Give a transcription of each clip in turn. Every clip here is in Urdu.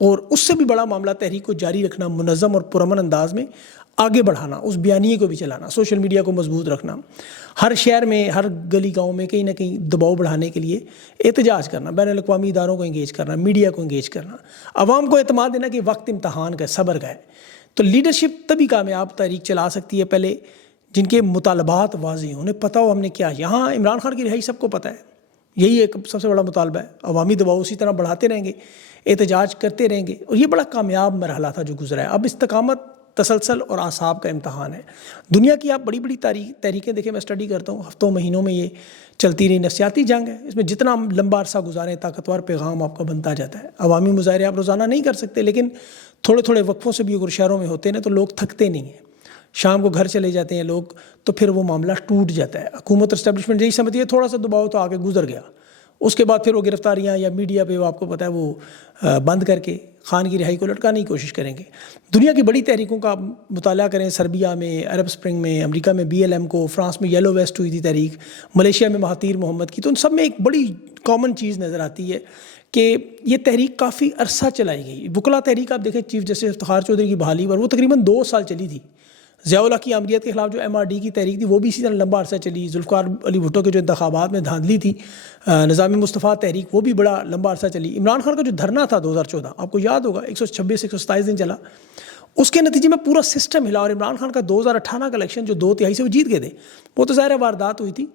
اور اس سے بھی بڑا معاملہ تحریک کو جاری رکھنا، منظم اور پرامن انداز میں آگے بڑھانا، اس بیانیے کو بھی چلانا، سوشل میڈیا کو مضبوط رکھنا، ہر شہر میں ہر گلی گاؤں میں کہیں نہ کہیں دباؤ بڑھانے کے لیے احتجاج کرنا، بین الاقوامی اداروں کو انگیج کرنا، میڈیا کو انگیج کرنا، عوام کو اعتماد دینا کہ وقت امتحان کا ہے، صبر کا ہے۔ تو لیڈرشپ تبھی کامیاب تحریک چلا سکتی ہے پہلے جن کے مطالبات واضح ہوں، انہیں پتہ ہو ہم نے کیا۔ یہاں عمران خان کی رہائی سب کو پتہ ہے، یہی ایک سب سے بڑا مطالبہ ہے۔ عوامی دباؤ اسی طرح بڑھاتے رہیں گے، احتجاج کرتے رہیں گے، اور یہ بڑا کامیاب مرحلہ تھا جو گزرا ہے۔ اب استقامت، تسلسل اور اعصاب کا امتحان ہے۔ دنیا کی آپ بڑی بڑی تحریکیں دیکھیں، میں اسٹڈی کرتا ہوں، ہفتوں مہینوں میں یہ چلتی رہی۔ نفسیاتی جنگ ہے، اس میں جتنا لمبا عرصہ گزاریں طاقتور پیغام آپ کا بنتا جاتا ہے۔ عوامی مظاہرے آپ روزانہ نہیں کر سکتے، لیکن تھوڑے تھوڑے وقفوں سے بھی اگر شہروں میں ہوتے ہیں تو لوگ تھکتے نہیں ہیں، شام کو گھر چلے جاتے ہیں لوگ، تو پھر وہ معاملہ ٹوٹ جاتا ہے۔ حکومت اور اسٹیبلشمنٹ یہی سمجھتی ہے تھوڑا سا دباؤ تو آگے گزر گیا، اس کے بعد پھر وہ گرفتاریاں یا میڈیا پہ وہ آپ کو پتہ ہے وہ بند کر کے خان کی رہائی کو لٹکانے کی کوشش کریں گے۔ دنیا کی بڑی تحریکوں کا آپ مطالعہ کریں، سربیا میں عرب اسپرنگ میں، امریکہ میں BLM کو، فرانس میں یلو ویسٹ ہوئی تھی تحریک، ملیشیا میں مہاتیر محمد کی، تو ان سب میں ایک بڑی کامن چیز نظر آتی ہے کہ یہ تحریک کافی عرصہ چلائی گئی۔ وکلا تحریک آپ دیکھیں، چیف جسٹس افتخار چودھری کی بحالی پر وہ تقریباً 2 سال چلی تھی۔ ضیاء اللہ کی آمریت کے خلاف جو MRD کی تحریک تھی وہ بھی اسی طرح لمبا عرصہ چلی۔ ذوالفقار علی بھٹو کے جو انتخابات میں دھاندلی تھی، نظام مصطفیٰ تحریک، وہ بھی بڑا لمبا عرصہ چلی۔ عمران خان کا جو دھرنا تھا 2014، آپ کو یاد ہوگا 126-127 دن چلا، اس کے نتیجے میں پورا سسٹم ہلا، اور عمران خان کا 2018 کا الیکشن جو 2/3 سے وہ جیت گئے تھے، وہ تو ظاہر واردات ہوئی تھی۔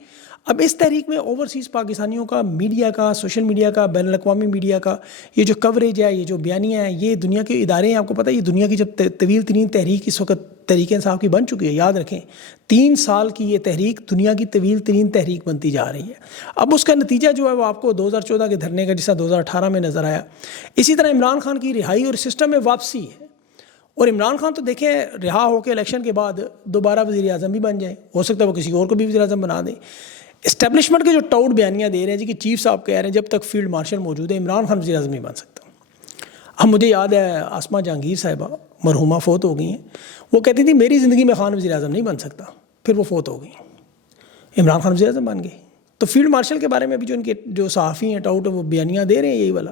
اب اس تحریک میں اوورسیز پاکستانیوں کا، میڈیا کا، سوشل میڈیا کا، بین الاقوامی میڈیا کا یہ جو کوریج ہے، یہ جو بیانیہ ہیں، یہ دنیا کے ادارے ہیں، آپ کو پتہ ہے یہ دنیا کی جب طویل ترین تحریک اس وقت تحریک انصاف کی بن چکی ہے، یاد رکھیں 3 سال کی یہ تحریک دنیا کی طویل ترین تحریک بنتی جا رہی ہے۔ اب اس کا نتیجہ جو ہے وہ آپ کو 2014 کے دھرنے کا جیسا 2018 میں نظر آیا، اسی طرح عمران خان کی رہائی اور سسٹم میں واپسی ہے۔ اور عمران خان تو دیکھیں رہا ہو کے الیکشن کے بعد دوبارہ وزیر اعظم بھی بن جائیں، ہو سکتا ہے وہ کسی اور کو بھی وزیر اعظم بنا دیں۔ اسٹیبلشمنٹ کے جو ٹاؤٹ بیانیاں دے رہے ہیں جی کہ چیف صاحب کہہ رہے ہیں جب تک فیلڈ مارشل موجود ہے عمران خان وزیر اعظم نہیں بن سکتا۔ اب مجھے یاد ہے آسمہ جہانگیر صاحبہ مرحومہ فوت ہو گئی ہیں، وہ کہتی تھی میری زندگی میں خان وزیر اعظم نہیں بن سکتا، پھر وہ فوت ہو گئی، عمران خان وزیر اعظم بن گئے۔ تو فیلڈ مارشل کے بارے میں بھی جو ان کے جو صحافی ہیں ٹاؤٹ وہ بیانیاں دے رہے ہیں یہی والا،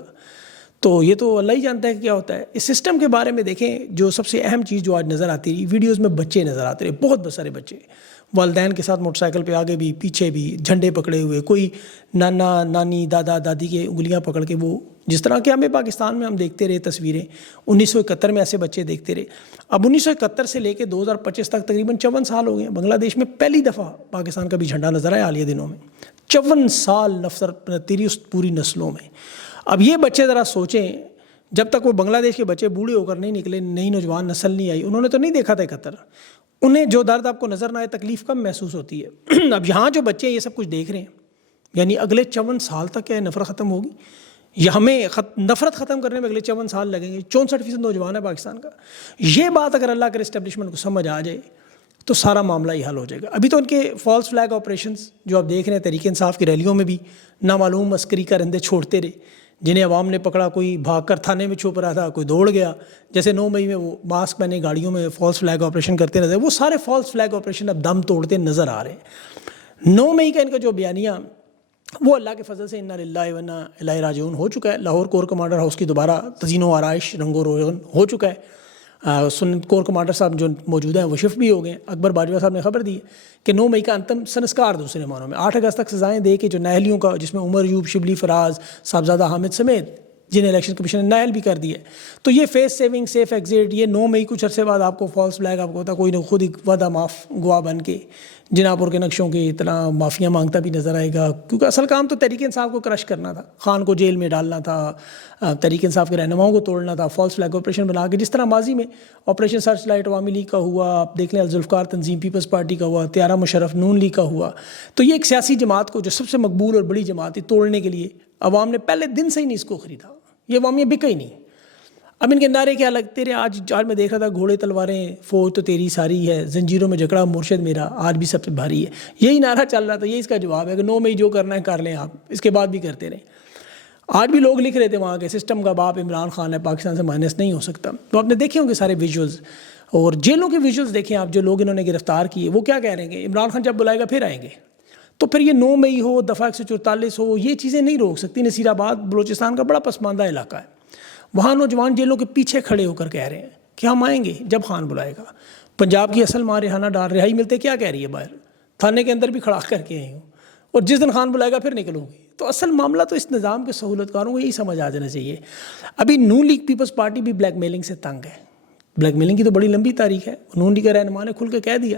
تو یہ تو اللہ ہی جانتا ہے کہ کیا ہوتا ہے۔ اس سسٹم کے بارے میں دیکھیں، جو سب سے اہم چیز جو آج نظر آتی رہی، ویڈیوز میں بچے نظر آتے رہے، بہت سارے بچے والدین کے ساتھ موٹر سائیکل پہ آگے بھی پیچھے بھی جھنڈے پکڑے ہوئے، کوئی نانا نانی دادا دادی کے انگلیاں پکڑ کے، وہ جس طرح کہ ہمیں پاکستان میں ہم دیکھتے رہے تصویریں 1971 میں ایسے بچے دیکھتے رہے۔ اب 1971 سے لے کے 2025 تک تقریباً 54 سال ہو گئے ہیں، بنگلہ دیش میں پہلی دفعہ پاکستان کا بھی جھنڈا نظر آیا حالیہ دنوں میں۔ 54 سال نفرت تیری اس پوری نسلوں میں۔ اب یہ بچے ذرا سوچیں، جب تک وہ بنگلہ دیش کے بچے بوڑھے ہو کر نہیں نکلے، نئی نوجوان نسل نہیں آئی، انہوں نے تو نہیں دیکھا تھا 71، انہیں جو درد آپ کو نظر نہ آئے تکلیف کم محسوس ہوتی ہے۔ اب یہاں جو بچے یہ سب کچھ دیکھ رہے ہیں، یعنی اگلے 54 سال تک کیا نفرت ختم ہوگی؟ یا ہمیں نفرت ختم کرنے میں اگلے 54 سال لگیں گے؟ 64% نوجوان ہے پاکستان کا۔ یہ بات اگر اللہ کے اسٹیبلشمنٹ کو سمجھ آ جائے تو سارا معاملہ ہی حل ہو جائے گا۔ ابھی تو ان کے فالس فلیگ آپریشنز جو آپ دیکھ رہے ہیں، تحریک انصاف کی ریلیوں میں بھی نامعلوم عسکری کارندے چھوڑتے رہے، جنہیں عوام نے پکڑا، کوئی بھاگ کر تھانے میں چھپ رہا تھا، کوئی دوڑ گیا، جیسے 9 مئی میں وہ ماسک پہنے گاڑیوں میں فالس فلیگ آپریشن کرتے رہتے، وہ سارے فالس فلیگ آپریشن اب دم توڑتے نظر آ رہے ہیں۔ 9 مئی کا ان کا جو بیانیہ وہ اللہ کے فضل سے انا للہ و انا الیہ راجعون ہو چکا ہے۔ لاہور کور کمانڈر ہاؤس کی دوبارہ تزئین و آرائش رنگ و روغن ہو چکا ہے۔ کور کمانڈر صاحب جو موجود ہیں وہ شفٹ بھی ہو گئے ہیں۔ اکبر باجوہ صاحب نے خبر دی ہے کہ 9 مئی کا انتم سنسکار دوسرے معنوں میں 8 اگست تک سزائیں دے کے جو نااہلیوں کا، جس میں عمر ایوب، شبلی فراز، صاحبزادہ حامد سمیت جنہیں الیکشن کمیشن نے نائل بھی کر دیا ہے، تو یہ فیس سیونگ سیف ایگزٹ، یہ 9 مئی کچھ عرصے بعد آپ کو فالس فلیگ آپ کو ہوتا کوئی نہ خود ہی وعدہ معاف گواہ بن کے جناپور کے نقشوں کی اتنا معافیاں مانگتا بھی نظر آئے گا، کیونکہ اصل کام تو تحریک انصاف کو کرش کرنا تھا، خان کو جیل میں ڈالنا تھا، تحریک انصاف کے رہنماؤں کو توڑنا تھا، فالس فلیگ آپریشن بنا کے، جس طرح ماضی میں آپریشن سرچ لائٹ عوامی لیگ کا ہوا، آپ دیکھ لیں الذوالفقار تنظیم پیپلز پارٹی کا ہوا، طیارہ مشرف نون لیگ کا ہوا۔ تو یہ ایک سیاسی جماعت کو جو سب سے مقبول اور بڑی جماعت تھی، توڑنے کے لیے عوام نے پہلے دن سے ہی نہیں اس کو خریدا، یہ عوامیہ بکا ہی نہیں۔ اب ان کے نعرے کیا لگتے رہے، آج میں دیکھ رہا تھا گھوڑے تلواریں فوج تو تیری ساری ہے، زنجیروں میں جکڑا مرشد میرا آج بھی سب سے بھاری ہے، یہی نعرہ چل رہا تھا، یہی اس کا جواب ہے کہ 9 مئی جو کرنا ہے کر لیں آپ، اس کے بعد بھی کرتے رہیں۔ آج بھی لوگ لکھ رہے تھے وہاں کے سسٹم کا باپ عمران خان ہے، پاکستان سے مائنس نہیں ہو سکتا۔ تو آپ نے دیکھے ہوں گے سارے ویژولز، اور جیلوں کے ویژولز دیکھیں آپ، جو لوگ انہوں نے گرفتار کیے وہ کیا کہہ رہے ہیں کہ عمران خان جب بلائے گا پھر آئیں گے۔ تو پھر یہ 9 مئی ہو، دفعہ 144 ہو، یہ چیزیں نہیں روک سکتی۔ نصیر آباد بلوچستان کا بڑا پسماندہ علاقہ ہے، وہاں نوجوان جیلوں کے پیچھے کھڑے ہو کر کہہ رہے ہیں کہ ہم آئیں گے جب خان بلائے گا. پنجاب کی اصل ماں ریحانہ ڈار رہائی ملتے کیا کہہ رہی ہے باہر, تھانے کے اندر بھی کھڑا کر کے آئی ہوں, اور جس دن خان بلائے گا پھر نکلوں گی. تو اصل معاملہ تو اس نظام کے سہولت کاروں کو یہی سمجھ آ جانا چاہیے. ابھی نون لیگ پیپلز پارٹی بھی بلیک میلنگ سے تنگ ہے. بلیک میلنگ کی تو بڑی لمبی تاریخ ہے. نون لیگ کے رہنما نے کھل کے کہہ دیا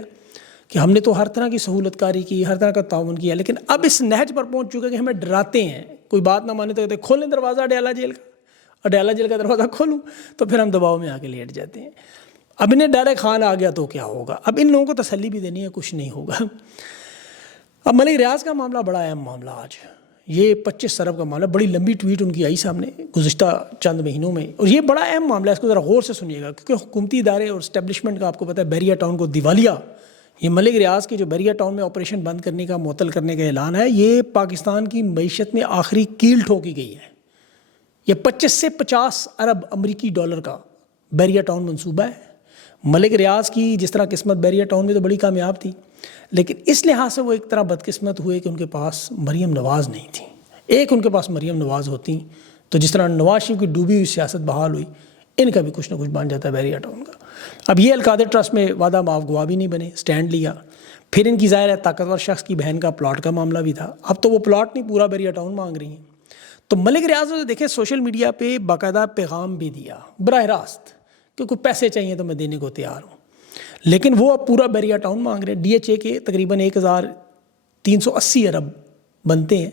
کہ ہم نے تو ہر طرح کی سہولت کاری کی, ہر طرح کا تعاون کیا, لیکن اب اس نہج پر پہنچ چکے کہ ہمیں ڈراتے ہیں. کوئی بات نہ مانے تو کہتے ہیں کھولیں دروازہ اڈیالہ جیل کا, اڈیالہ جیل کا دروازہ کھولوں تو پھر ہم دباؤ میں آ کے لیٹ جاتے ہیں. اب انہیں ڈر ہے خان آ گیا تو کیا ہوگا. اب ان لوگوں کو تسلی بھی دینی ہے کچھ نہیں ہوگا. اب ملک ریاض کا معاملہ بڑا اہم معاملہ آج, یہ 25 ارب کا معاملہ, بڑی لمبی ٹویٹ ان کی آئی سامنے گزشتہ چند مہینوں میں, اور یہ بڑا اہم معاملہ ہے. اس کو ذرا غور سے سنیے گا, کیونکہ حکومتی ادارے اور اسٹیبلشمنٹ کا آپ کو پتہ ہے بیریا ٹاؤن کو دیوالیہ, یہ ملک ریاض کے جو بیریا ٹاؤن میں آپریشن بند کرنے کا, معطل کرنے کا اعلان ہے, یہ پاکستان کی معیشت میں آخری کیل ٹھوکی گئی ہے. یہ 25 سے 50 ارب امریکی ڈالر کا بیریا ٹاؤن منصوبہ ہے. ملک ریاض کی جس طرح قسمت بیریا ٹاؤن میں تو بڑی کامیاب تھی, لیکن اس لحاظ سے وہ ایک طرح بدقسمت ہوئے کہ ان کے پاس مریم نواز نہیں تھی. ایک ان کے پاس مریم نواز ہوتی تو جس طرح نواز شریف کی ڈوبی ہوئی سیاست بحال ہوئی, ان کا بھی کچھ نہ کچھ بن جاتا ہے بیریا ٹاؤن کا. اب یہ القادر ٹرسٹ میں وعدہ معاف گواہ بھی نہیں بنے, سٹینڈ لیا. پھر ان کی ظاہر ہے طاقتور شخص کی بہن کا پلاٹ کا معاملہ بھی تھا. اب تو وہ پلاٹ نہیں, پورا بیریا ٹاؤن مانگ رہی ہیں. تو ملک ریاض نے دیکھیں سوشل میڈیا پہ باقاعدہ پیغام بھی دیا براہ راست کہ کوئی پیسے چاہیے تو میں دینے کو تیار ہوں, لیکن وہ اب پورا بیریا ٹاؤن مانگ رہے ہیں. ڈی ایچ اے کے تقریباً 1380 ارب بنتے ہیں,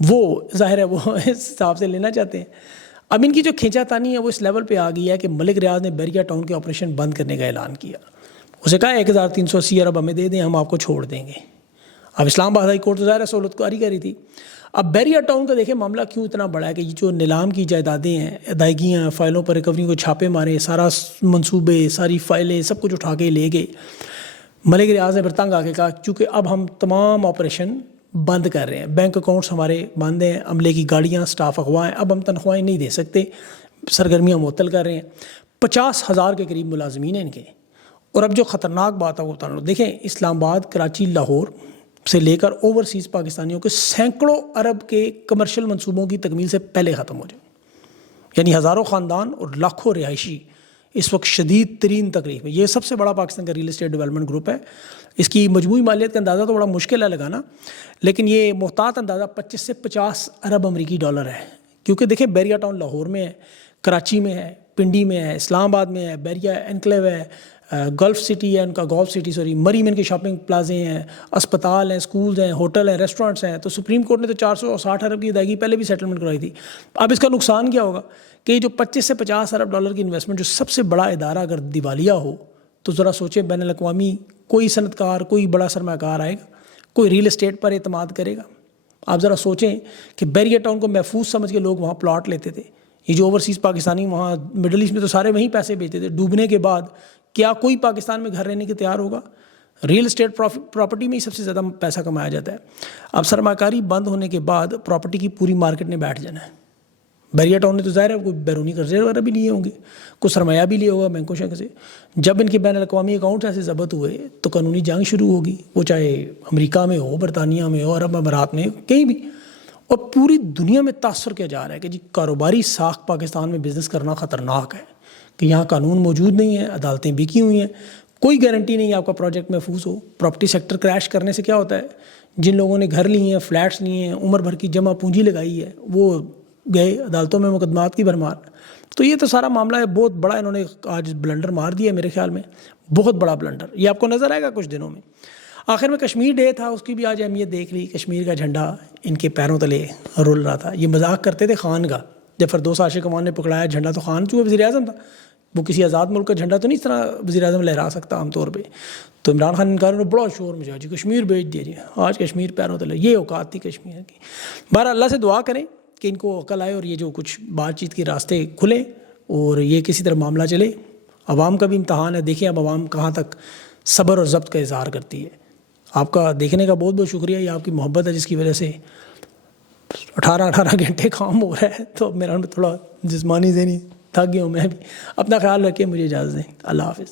وہ ظاہر ہے وہ اس حساب سے لینا چاہتے ہیں. اب ان کی جو کھینچا تانی ہے وہ اس لیول پہ آ گئی ہے کہ ملک ریاض نے بیریا ٹاؤن کے آپریشن بند کرنے کا اعلان کیا. اسے کہا 1380 ارب ہمیں دے دیں, ہم آپ کو چھوڑ دیں گے. اب اسلام آباد ہائی کورٹ تو ظاہر ہے سہولت کاری کری تھی. اب بیریا ٹاؤن کا دیکھیں معاملہ کیوں اتنا بڑا ہے کہ یہ جو نیلام کی جائیدادیں ہیں, ادائیگیاں, فائلوں پر ریکوری کو چھاپے مارے, سارا منصوبے, ساری فائلیں, سب کچھ اٹھا کے لے گئے. ملک ریاض نے پھر تنگ آ کے کہا چونکہ اب ہم تمام آپریشن بند کر رہے ہیں, بینک اکاؤنٹس ہمارے بند ہیں, عملے کی گاڑیاں, سٹاف اغوا ہیں, اب ہم تنخواہیں نہیں دے سکتے, سرگرمیاں معطل کر رہے ہیں. 50,000 کے قریب ملازمین ہیں ان کے. اور اب جو خطرناک بات ہے وہ بتا رہا ہوں, دیکھیں اسلام آباد, کراچی, لاہور سے لے کر اوورسیز پاکستانیوں کے سینکڑوں ارب کے کمرشل منصوبوں کی تکمیل سے پہلے ختم ہو جائے. یعنی ہزاروں خاندان اور لاکھوں رہائشی اس وقت شدید ترین تکلیف میں. یہ سب سے بڑا پاکستان کا ریل اسٹیٹ ڈیولپمنٹ گروپ ہے. اس کی مجموعی مالیت کا اندازہ تو بڑا مشکل ہے لگانا, لیکن یہ محتاط اندازہ 25 سے 50 ارب امریکی ڈالر ہے. کیونکہ دیکھیں بیریا ٹاؤن لاہور میں ہے, کراچی میں ہے, پنڈی میں ہے, اسلام آباد میں ہے, بیریا انکلیو ہے, گلف سٹی ہے ان کا, گولف سٹی مریم ان کے شاپنگ پلازے ہیں, اسپتال ہیں, سکولز ہیں, ہوٹل ہیں, ریسٹورنٹس ہیں. تو سپریم کورٹ نے تو 460 ارب کی ادائیگی پہلے بھی سیٹلمنٹ کرائی تھی. اب اس کا نقصان کیا ہوگا کہ یہ جو 25 سے 50 ارب ڈالر کی انویسٹمنٹ, جو سب سے بڑا ادارہ اگر دیوالیہ ہو تو ذرا سوچیں بین الاقوامی کوئی صنعت کار, کوئی بڑا سرمایہ کار آئے گا, کوئی ریل اسٹیٹ پر اعتماد کرے گا؟ آپ ذرا سوچیں کہ بیریا ٹاؤن کو محفوظ سمجھ کے لوگ وہاں پلاٹ لیتے تھے. یہ جو اوورسیز پاکستانی وہاں مڈل ایسٹ میں تو سارے وہیں پیسے بیچتے تھے. ڈوبنے کے بعد کیا کوئی پاکستان میں گھر رہنے کے تیار ہوگا؟ ریل اسٹیٹ پراپرٹی میں ہی سب سے زیادہ پیسہ کمایا جاتا ہے. اب سرمایہ کاری بند ہونے کے بعد پراپرٹی کی پوری مارکیٹ نے بیٹھ جانا ہے. بیریا ٹاؤن نے تو ظاہر ہے کوئی بیرونی قرضے وغیرہ بھی لیے ہوں گے, کوئی سرمایہ بھی لیا ہوگا بینکوں شک سے. جب ان کے بین الاقوامی اکاؤنٹس ایسے ضبط ہوئے تو قانونی جنگ شروع ہوگی, وہ چاہے امریکہ میں ہو, برطانیہ میں ہو, عرب امارات میں, کہیں بھی. اور پوری دنیا میں تاثر کیا جا رہا ہے کہ جی کاروباری ساخت پاکستان میں بزنس کرنا خطرناک ہے, کہ یہاں قانون موجود نہیں ہے, عدالتیں بکی ہوئی ہیں, کوئی گارنٹی نہیں ہے آپ کا پروجیکٹ محفوظ ہو. پراپرٹی سیکٹر کریش کرنے سے کیا ہوتا ہے, جن لوگوں نے گھر لیے ہیں, فلیٹس لیے ہیں, عمر بھر کی جمع پونجی لگائی ہے, وہ گئے عدالتوں میں مقدمات کی بھرمار. تو یہ تو سارا معاملہ ہے بہت بڑا. انہوں نے آج بلنڈر مار دیا میرے خیال میں, بہت بڑا بلنڈر. یہ آپ کو نظر آئے گا کچھ دنوں میں. آخر میں کشمیر ڈے تھا, اس کی بھی آج اہمیت دیکھ لی. کشمیر کا جھنڈا ان کے پیروں تلے رول رہا تھا. یہ مذاق کرتے تھے خان کا, جب فردوس عاشق امان نے پکڑایا جھنڈا تو خان چونکہ وزیر اعظم تھا, وہ کسی آزاد ملک کا جھنڈا تو نہیں اس طرح وزیر اعظم لہرا سکتا عام طور پہ. تو عمران خان انکاروں نے بڑا شور مچایا, جی کشمیر بھیج دیجیے, آج کشمیر پیروں تلے. یہ اوقات تھی کشمیر کی. بہرحال اللہ سے دعا کریں کہ ان کو عقل آئے اور یہ جو کچھ بات چیت کے راستے کھلیں اور یہ کسی طرح معاملہ چلے. عوام کا بھی امتحان ہے, دیکھیں اب عوام کہاں تک صبر اور ضبط کا اظہار کرتی ہے. آپ کا دیکھنے کا بہت بہت شکریہ. یہ آپ کی محبت ہے جس کی وجہ سے 18 گھنٹے کام ہو رہا ہے. تو میرا تھوڑا جسمانی ذہنی تھک گیا ہوں میں بھی. اپنا خیال رکھیں, مجھے اجازت دیں. اللہ حافظ.